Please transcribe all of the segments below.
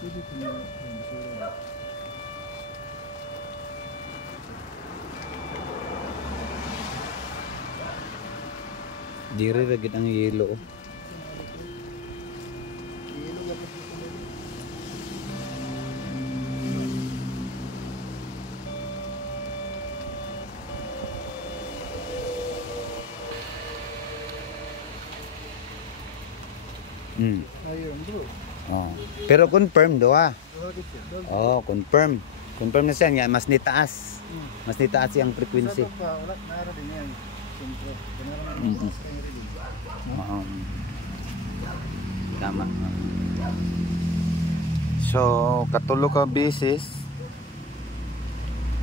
Diri ragid ang yelo. Ayun, bro. Oh. Pero confirm do ah. Oh, confirm. Confirm na siya nga mas nitaas. Mas nitaas yung frequency. Wala na din yan. Siyempre. Oo. Tama. So, katulo ka bisis.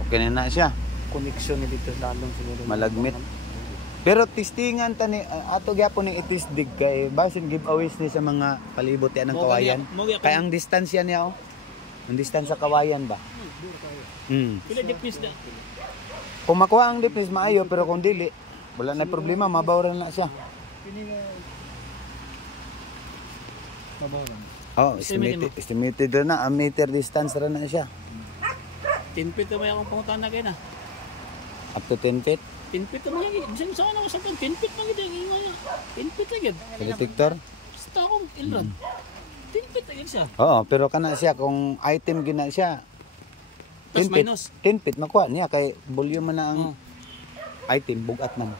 Okay na siya. Connection ni dito lalong siguro. Malagmit. Pero testingan tani ato gyapon ning itisdig kay basin giveaways ni sa mga palibot yan ng kawayan. Kay ang distansya niya oh. Ang distansya sa kawayan ba? Pila dipnis na? Kung makuha ang dipnis maayo pero kung dili wala na problema mabawaran na siya. Mabawaran. Oh, estimated na a meter distance ra na siya. 10 feet may akong pangutan na kayo na. Up to 10 feet. 10 feet na mga gid. Saan ako sa 10 feet mga gid. 10 feet na gid. Detector? Basta akong ilrad. 10 feet na gid siya. Oo, pero kana siya kung item gina siya. Plus minus. 10 feet makuha niya kay volume man na ang item bugat man.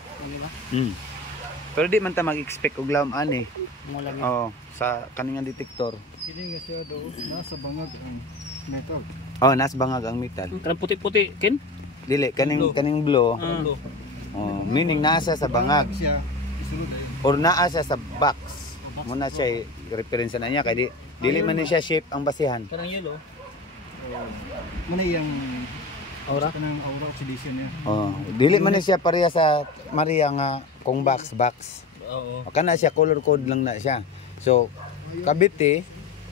Pero di man ta mag-expect og lawom ani. Mo lang. Oo, sa kaning detektor. Kini nga siya daw nasa bangag ang metal. Oh, nas bangag ang metal. Kanang puti-puti, Ken? Dili kaning blue. Oh, meaning nasa sa bangag Siya isulod ayun. or naa siya sa box. Muna siya reference na niya kay dili man ni siya shape ang basihan. Kanang yellow. Muna yung Aura? kanang aura oxidation niya. Oh, dili man ni siya pareha sa Maria nga kung box. Oo. O kana siya color code lang na siya. So kabite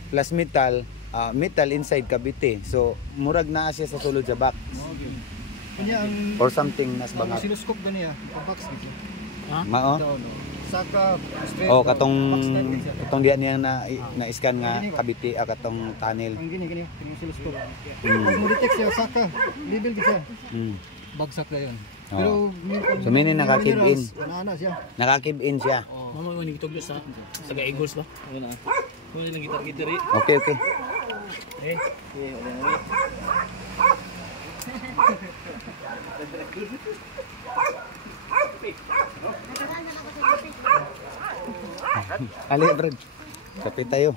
plus metal, metal inside kabite. So murag naa siya sa sulod sa box Kanya ang or something nas bangag. oscilloscope gani box dito. Mao. Saka straight. Oh, box type din siya. katong diyan niya na scan nga kabite katong tunnel. Ang gini oscilloscope. Pag mo detect siya saka level din siya. Bagsak na yun. Oh. Pero So, meaning nakakib in. Wala na siya. Nakakib in siya. Mama mo ni gitog sa Eagles ba? Wala. Wala lang gitar-gitar. Okay, okay. Eh. Ali, Brad. Kapit tayo.